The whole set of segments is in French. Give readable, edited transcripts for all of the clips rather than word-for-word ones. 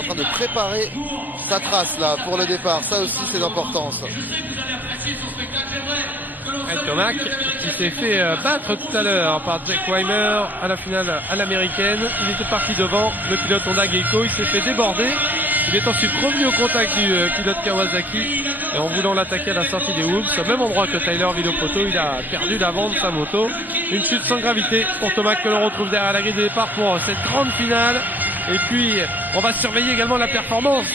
en train de préparer sa trace là pour le départ. Ça aussi c'est d'importance. Tomac qui s'est fait battre tout à l'heure par Jack Weimer à la finale à l'américaine. Il était parti devant, le pilote Honda Geico, il s'est fait déborder. Il est ensuite revenu au contact du pilote Kawasaki et en voulant l'attaquer à la sortie des whoops, au même endroit que Tyler Villopoto, il a perdu l'avant de sa moto. Une chute sans gravité pour Tomac que l'on retrouve derrière la grille de départ pour cette grande finale. Et puis on va surveiller également la performance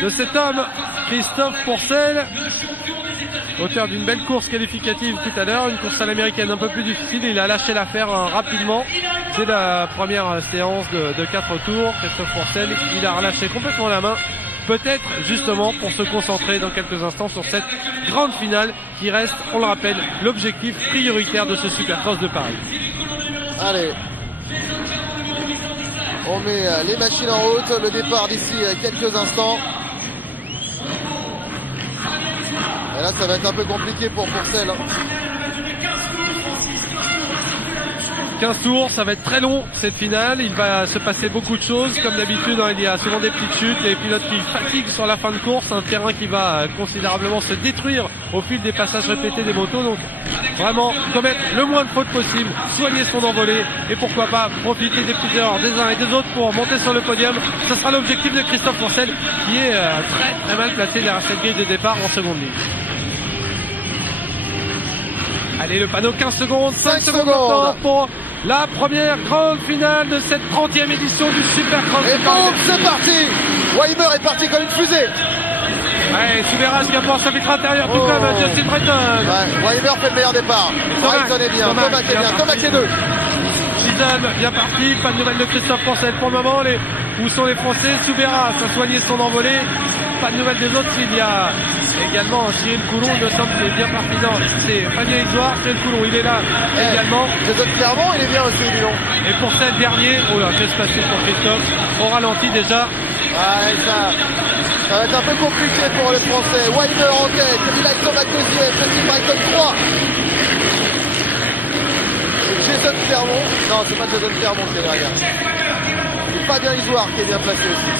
de cet homme, Christophe Pourcel, auteur d'une belle course qualificative tout à l'heure, une course à l'américaine un peu plus difficile. Il a lâché l'affaire rapidement. C'est la première séance de 4 tours. Christophe Pourcel, il a relâché complètement la main. Peut-être justement pour se concentrer dans quelques instants sur cette grande finale qui reste, on le rappelle, l'objectif prioritaire de ce Supercross de Paris. Allez, on met les machines en route. Le départ d'ici quelques instants. Et là, ça va être un peu compliqué pour Pourcel. 15 tours, ça va être très long cette finale. Il va se passer beaucoup de choses. Comme d'habitude, il y a souvent des petites chutes, les pilotes qui fatiguent sur la fin de course. Un terrain qui va considérablement se détruire au fil des passages répétés des motos. Donc vraiment, commettre le moins de fautes possible, soigner son envolée et pourquoi pas profiter des petites erreurs des uns et des autres pour monter sur le podium. Ce sera l'objectif de Christophe Pourcel qui est très très mal placé derrière cette grille de départ en seconde ligne. Allez, le panneau 15 secondes, 5 secondes maintenant pour la première grande finale de cette 30e édition du Supercross. Et boum, c'est parti. Weimer est parti comme une fusée. Ouais, Souberas qui a pour sa vitre intérieure, tout comme Justin Breton. Ouais, Weimer fait le meilleur départ. Breton est bien, Tomac est bien, Tomac est deux. Chisholm bien parti, pas de nouvelles de Christophe Pourcel pour le moment. Où sont les Français? Souberas a soigné son envolée. Pas de nouvelles des autres. Il y a également Cyril Coulon, il me semble qu'il est bien parti. Non, c'est Fabien Exoir, Cyril Coulon, il est là également. Jason Clermont, il est bien aussi, dis donc. Et pour celle dernier, oh là, qu'est-ce qui se passe pour Christophe? On ralentit déjà. Ouais, ça va être un peu compliqué pour les Français. Weimer en tête, Eli Tomac deuxième, Justin Breton 3. Jason Clermont. Non, c'est pas Jason Clermont qui est derrière. C'est Fabien Exoir qui est bien placé aussi.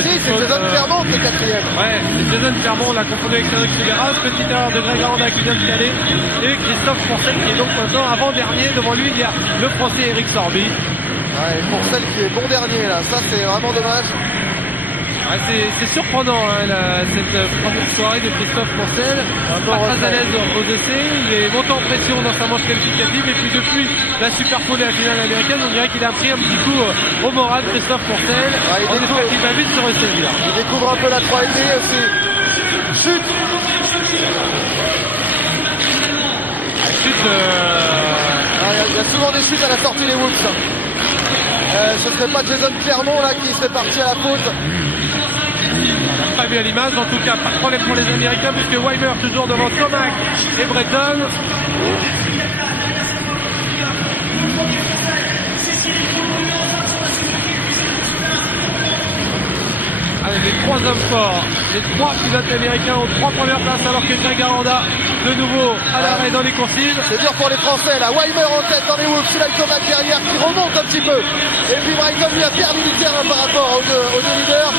Si, c'est Jason Clermont qui est quatrième. Ouais, c'est Jason Clermont, on l'a confondu avec Cédric Souberas. Petite erreur de Greg Aranda qui vient de caler. Et Christophe Pourcel qui est donc maintenant avant-dernier. Devant lui, il y a le Français Eric Sorby. Ouais, Pourcel qui est bon dernier là. Ça, c'est vraiment dommage. Ouais, c'est surprenant cette première soirée de Christophe Pourcel. Pas très à l'aise aux essais. Il est monté en pression dans sa manche qualificative. Et puis depuis la Super Bowl et la finale américaine, on dirait qu'il a pris un petit coup au moral, Christophe Pourcel. On espère qu'il va vite se ressaisir. Il découvre un peu la 3,5 aussi. Chute. La chute. Il y a souvent des chutes à la sortie des whoops. Ce serait pas Jason Clermont là qui serait parti à la faute. On n'a pas vu à l'image, en tout cas pas de problème pour les Américains puisque Weimer toujours devant Tomac et Breton. Allez, les trois hommes forts, les trois pilotes américains ont 3 premières places alors que Greg Aranda de nouveau à l'arrêt dans les coursives. C'est dur pour les Français là, Weimer en tête dans les whoops, Eli Tomac derrière qui remonte un petit peu. Et puis Breton lui a perdu du terrain par rapport aux deux leaders.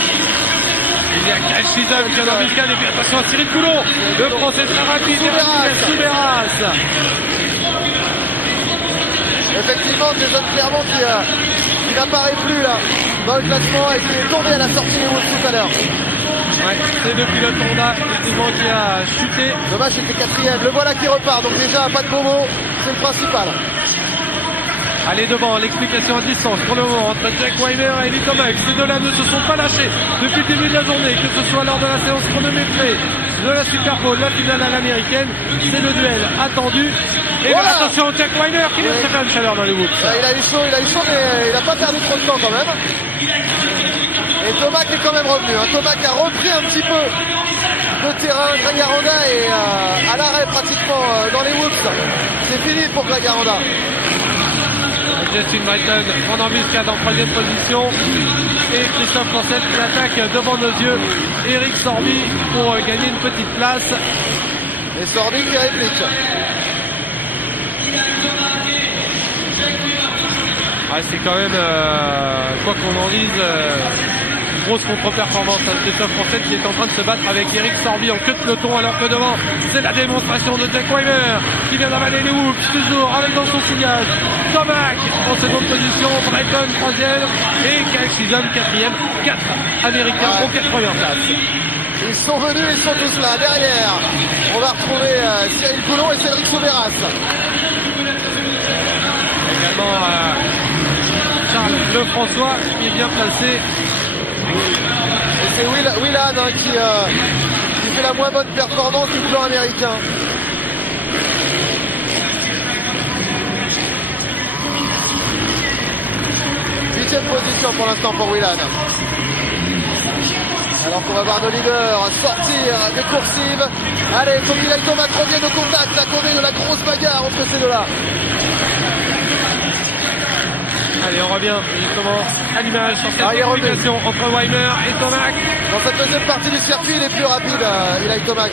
Il y a Kyle Chisholm qui est en embuscade et puis attention à Cyril Coulon. Le Français très rapide, Souberas. Effectivement, Jason Clermont qui n'apparaît plus là dans le classement et qui est tombé à la sortie des whoops tout à l'heure. Ouais, c'est le pilote Honda effectivement qui a chuté. Dommage, c'était quatrième. Le voilà qui repart, donc déjà pas de bobo, c'est le principal. Allez devant, l'explication à distance pour le moment entre Jack Weimer et Eli Tomac. Ces deux-là ne se sont pas lâchés depuis le début de la journée, que ce soit lors de la séance chronométrée de la Super Bowl, la finale à l'américaine. C'est le duel attendu. Et voilà. Attention Jack Weimer qui vient de se faire une chaleur dans les whoops. Il a eu chaud, mais il n'a pas perdu trop de temps quand même. Et Tomac est quand même revenu. Tomac a repris un petit peu de terrain. Greg Aranda est à l'arrêt pratiquement dans les whoops. C'est fini pour Greg Aranda. Justin Breton en embuscade en 3e position et Christophe Pourcel qui l'attaque devant nos yeux. Eric Sorby pour gagner une petite place. Et Sorby qui réplique. C'est quand même, quoi qu'on en dise, une grosse contre-performance. Christophe Franchel qui est en train de se battre avec Eric Sorby en queue de peloton, alors que devant, c'est la démonstration de Jack Weimer qui vient d'avaler les hoops, toujours avec dans son sillage. Tomac en seconde position, Breton troisième et Kyle Chisholm quatrième. 4 Américains aux 4 premières places. Ils sont venus, ils sont tous là. Derrière, on va retrouver Cyril Coulon et Cédric Souberas. Également Charles Lefrançois qui est bien placé. Et c'est Willan qui fait la moins bonne performance du plan américain. Huitième position pour l'instant pour Willan. Alors qu'on va voir nos leaders sortir des coursives. Allez, faut qu'il aille Tomac revienne au contact, là qu'on est de la grosse bagarre entre ces deux-là. Allez, on revient justement à l'image sur cette communication entre Weimer et Tomac. Dans cette deuxième partie du circuit, il est plus rapide, Eli Tomac.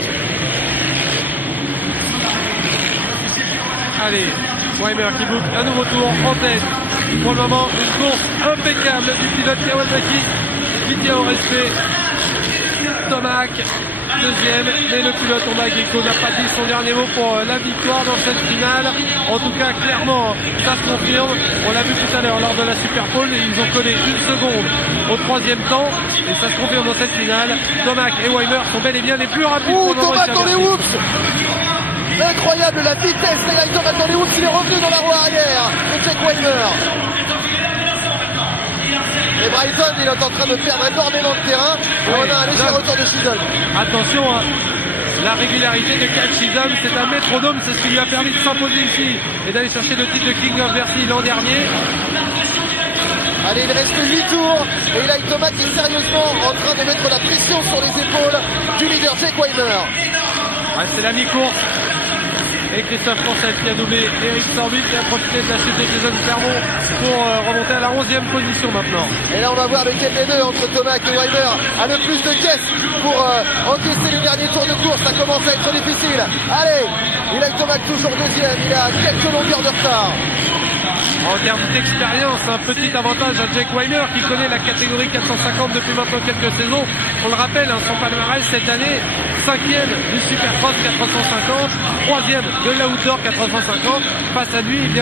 Allez, Weimer qui boucle un nouveau tour en tête. Pour le moment, une course impeccable du pilote Kawasaki qui tient au respect. Tomac, deuxième, mais le pilote Honda Gecko n'a pas dit son dernier mot pour la victoire dans cette finale. En tout cas, clairement, ça se confirme. On l'a vu tout à l'heure lors de la Super Pole, ils ont collé une seconde au troisième temps, et ça se confirme dans cette finale. Tomac et Weimer sont bel et bien les plus rapides. Tomac dans les whoops! Incroyable la vitesse d'Eli Tomac dans les whoops, il est revenu dans la roue arrière de Jack Weimer. Et Bryson, il est en train de perdre énormément de terrain. Et on a un léger retour de Chisholm. Attention, la régularité de Kyle Chisholm, c'est un métronome, c'est ce qui lui a permis de s'imposer ici et d'aller chercher le titre de King of Bercy l'an dernier. Allez, il reste 8 tours et Eli Tomac est sérieusement en train de mettre la pression sur les épaules du leader Jack Weimer. C'est la mi-course. Et Christophe Franchel qui a doublé Eric Sorby qui a profité de la chute de Jason Clermont pour remonter à la 11e position maintenant. Et là on va voir lequel des deux entre Tomac et Weimer a le plus de caisses pour encaisser les derniers tours de course. Ça commence à être difficile. Allez, Eli Tomac toujours deuxième, il a quelques longueurs de retard. En termes d'expérience, un petit avantage à Jack Weimer qui connaît la catégorie 450 depuis maintenant quelques saisons. On le rappelle, son palmarès cette année, 5e du Supercross 450, 3e de l'Outdoor 450. Face à lui, il y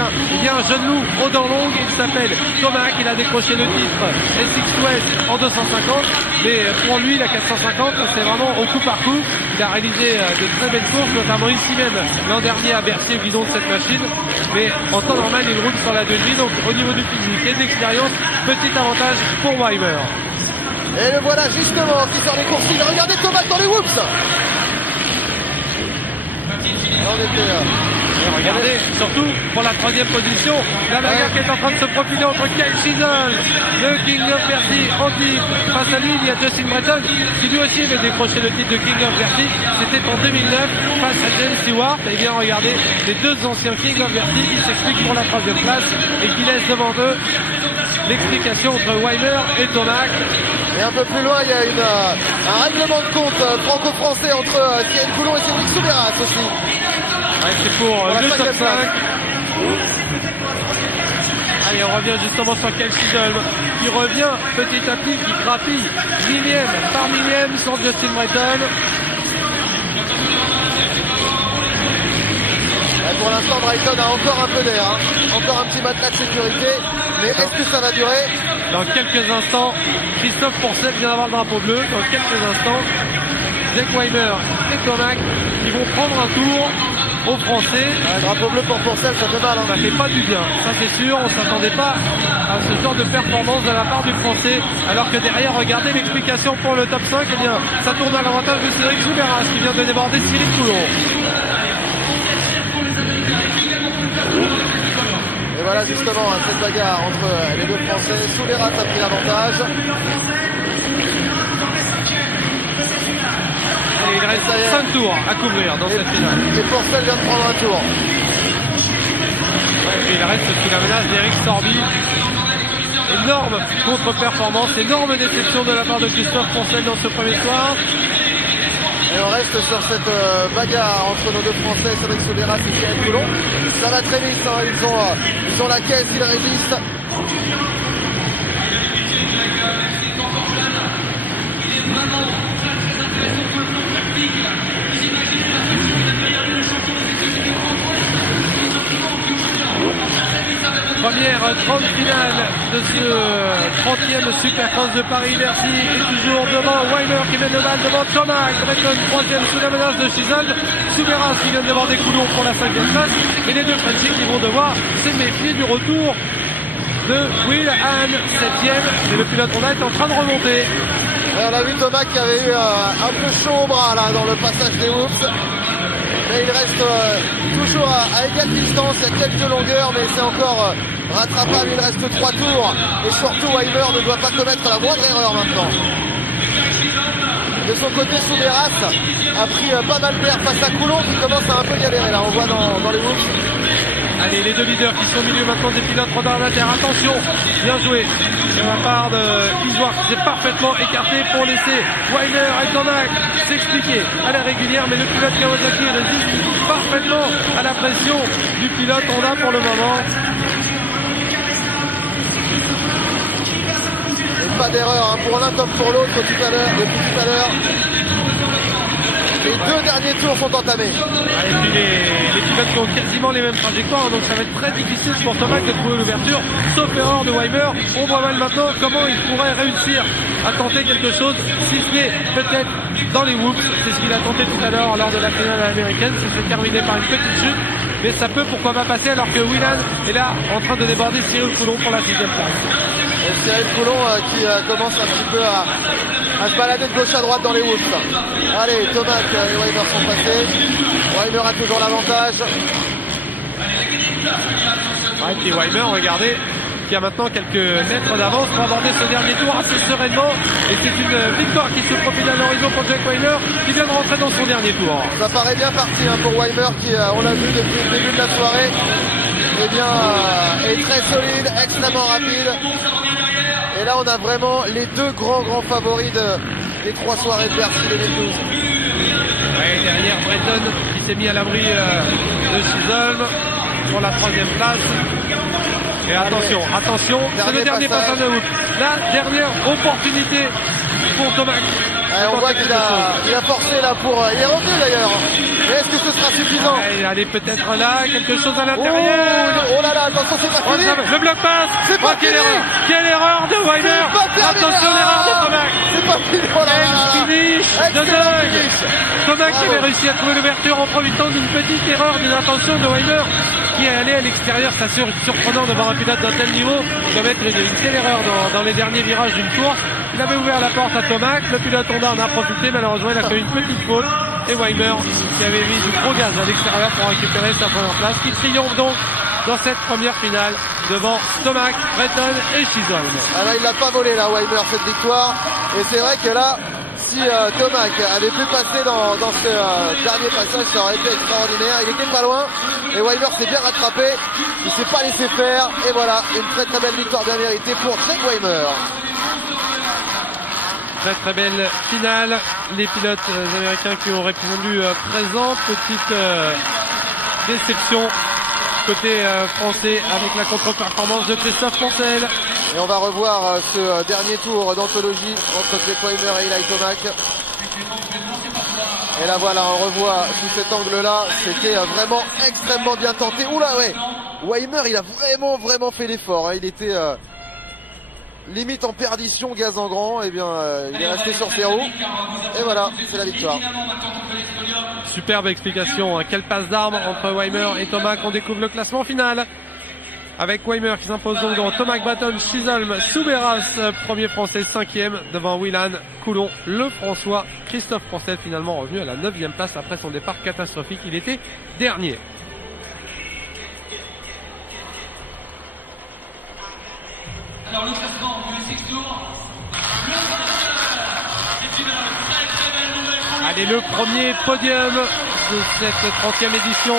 a un jeune loup aux dents longues, il s'appelle Tomac, il a décroché le titre SX West en 250, mais pour lui, la 450, c'est vraiment au coup par coup. Il a réalisé de très belles courses, notamment ici même l'an dernier à Bercy au guidon de cette machine, mais en temps normal, il roule sur la demi, donc au niveau du physique et de l'expérience, petit avantage pour Weimer. Et le voilà justement qui sort des coursives. Regardez Tomac dans les whoops. Et regardez, surtout pour la 3e position, la bagarre qui est en train de se profiler entre Kyle Chisholm, le King of Bercy en titre. Face à lui, il y a Justin Breton qui lui aussi avait décroché le titre de King of Bercy. C'était en 2009 face à James Stewart. Et bien regardez, les deux anciens King of Bercy qui s'expliquent pour la 3e place et qui laissent devant eux l'explication entre Weimer et Tomac. Et un peu plus loin, il y a un règlement de compte franco-français entre Cyril Coulon et Cédric Souberas aussi. C'est pour le top 5. Allez, on revient justement sur Kyle Chisholm qui revient petit à petit, qui grappille millième par millième sur Justin Breton. Pour l'instant, Brighton a encore un peu d'air, encore un petit matelas de sécurité, mais est-ce que ça va durer? Dans quelques instants, Christophe Pourcel vient d'avoir le drapeau bleu. Dans quelques instants, Jack Weimer et Tomac qui vont prendre un tour aux Français. Drapeau bleu pour Pourcel, ça fait mal. Ça fait pas du bien, ça c'est sûr. On s'attendait pas à ce genre de performance de la part du Français. Alors que derrière, regardez l'explication pour le top 5. Eh bien, ça tourne à l'avantage de Cédric Souberas qui vient de déborder Cyril Coulon. Et voilà justement cette bagarre entre les deux Français. Souberas a pris l'avantage. Et il reste 5 tours à couvrir dans cette finale. Et Pourcel vient de prendre un tour. Et il reste sous la menace d'Eric Sorby. Énorme contre-performance, énorme déception de la part de Christophe Pourcel dans ce premier soir. Et on reste sur cette bagarre entre nos deux Français, Cédric Souberas et Cyril Coulon. Ça va très vite, ils ont la caisse, ils résistent. Première grande finale de ce 30e Supercross de Paris-Bercy et toujours devant Weimer qui mène le bal devant Tomac, Breton troisième sous la menace de Chizold, Souberas qui vient de déborder Coulon pour la 5e place et les deux Frenchies qui vont devoir se méfier du retour de Will Hahn, 7e, et le pilote Honda est en train de remonter. On a vu Tomac qui avait eu un peu chaud au bras là dans le passage des Whoops. Mais il reste toujours à égale distance, il y a quelques longueurs, mais c'est encore rattrapable, il reste 3 tours. Et surtout, Weimer ne doit pas commettre la moindre erreur maintenant. De son côté, Souberas a pris pas mal d'air face à Coulon qui commence à un peu galérer là, on voit dans les Whoops. Allez, les deux leaders qui sont au milieu maintenant des pilotes retardataires. Attention, bien joué de la part de Isoire qui s'est parfaitement écarté pour laisser Weimer et Tomac s'expliquer à la régulière. Mais le pilote Kawasaki résiste parfaitement à la pression du pilote Honda pour le moment. Et pas d'erreur hein, pour l'un comme pour l'autre depuis tout à l'heure. Les deux derniers tours sont entamés. Et puis les pilotes qui ont quasiment les mêmes trajectoires, donc ça va être très difficile pour Tomac de trouver l'ouverture, sauf l'erreur de Weimer. On voit mal maintenant comment il pourrait réussir à tenter quelque chose, si ce n'est peut-être dans les whoops. C'est ce qu'il a tenté tout à l'heure lors de la finale américaine. Ça s'est terminé par une petite chute, mais ça peut pourquoi pas passer alors que Will Hahn est là en train de déborder Cyril Coulon pour la 6e place. Et Cyril Coulon qui commence un petit peu à se balader de gauche à droite dans les whoops. Allez, Tomac et Weimer sont passés. Weimer a toujours l'avantage. Ouais, puis Weimer, regardez, qui a maintenant quelques mètres d'avance pour aborder ce dernier tour assez sereinement. Et c'est une victoire qui se profile à l'horizon pour Jack Weimer qui vient de rentrer dans son dernier tour. Ça paraît bien parti hein, pour Weimer qui, on l'a vu depuis le début de la soirée, eh bien, est très solide, extrêmement rapide. Et là, on a vraiment les deux grands favoris des 3 soirées de Bercy 2012. Ouais, derrière Breton qui s'est mis à l'abri de Chisholm pour la 3e place. Et attention, c'est le dernier passage de route. La dernière opportunité pour Tomac. On voit qu'il a forcé là pour... il est revenu d'ailleurs. Mais est-ce que ce sera suffisant? Allez, peut-être là, quelque chose à l'intérieur. Oh là là, attention, c'est pas fini. Le bloc passe. C'est pas fini. Quelle erreur de Weimer. Attention, l'erreur de Tomac. C'est pas fini. Oh là là. Finish de Doug. Tomac qui avait réussi à trouver l'ouverture en profitant d'une petite erreur d'inattention de Weimer qui est allé à l'extérieur. C'est surprenant de voir un pilote d'un tel niveau commettre une telle erreur dans les derniers virages d'une course. Il avait ouvert la porte à Tomac, le pilote Honda en a profité, malheureusement il a fait une petite faute. Et Weimer qui avait mis du gros gaz à l'extérieur pour récupérer sa première place, qui triomphe donc dans cette première finale devant Tomac, Breton et Chisholm. Ah là, il l'a pas volé là, Weimer, cette victoire. Et c'est vrai que là, si Tomac avait pu passer dans ce dernier passage, ça aurait été extraordinaire. Il était pas loin et Weimer s'est bien rattrapé. Il s'est pas laissé faire. Et voilà, une très belle victoire bien méritée pour Jack Weimer. Très belle finale. Les pilotes américains qui ont répondu présents. Petite déception côté français avec la contre-performance de Christophe Poncel. Et on va revoir ce dernier tour d'anthologie entre Jack Weimer et Eli Tomac. Et là voilà, on revoit sous cet angle-là. C'était vraiment extrêmement bien tenté. Oula ouais, Weimer il a vraiment fait l'effort. Hein. Il était... limite en perdition, gaz en grand, et bien il est resté sur ses roues. Et voilà, c'est la victoire. Superbe explication, quelle passe d'armes entre Weimer et Tomac. On découvre le classement final avec Weimer qui s'impose donc devant Tomac, Breton, Chisholm, Souberas, premier français, 5e devant Will Hahn, Coulon, Le François, Christophe Poncel finalement revenu à la 9e place après son départ catastrophique. Il était dernier. Alors le classement du 6 tours. Allez, le premier podium de cette 30e édition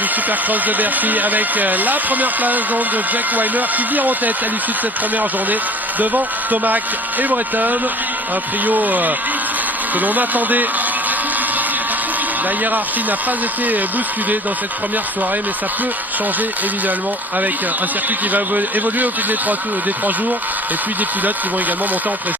du Supercross de Bercy avec la première place donc de Jack Weimer qui vire en tête à l'issue de cette première journée devant Tomac et Breton. Un trio que l'on attendait La hiérarchie n'a pas été bousculée dans cette première soirée, mais ça peut changer évidemment avec un circuit qui va évoluer au fil des 3 jours, et puis des pilotes qui vont également monter en pression.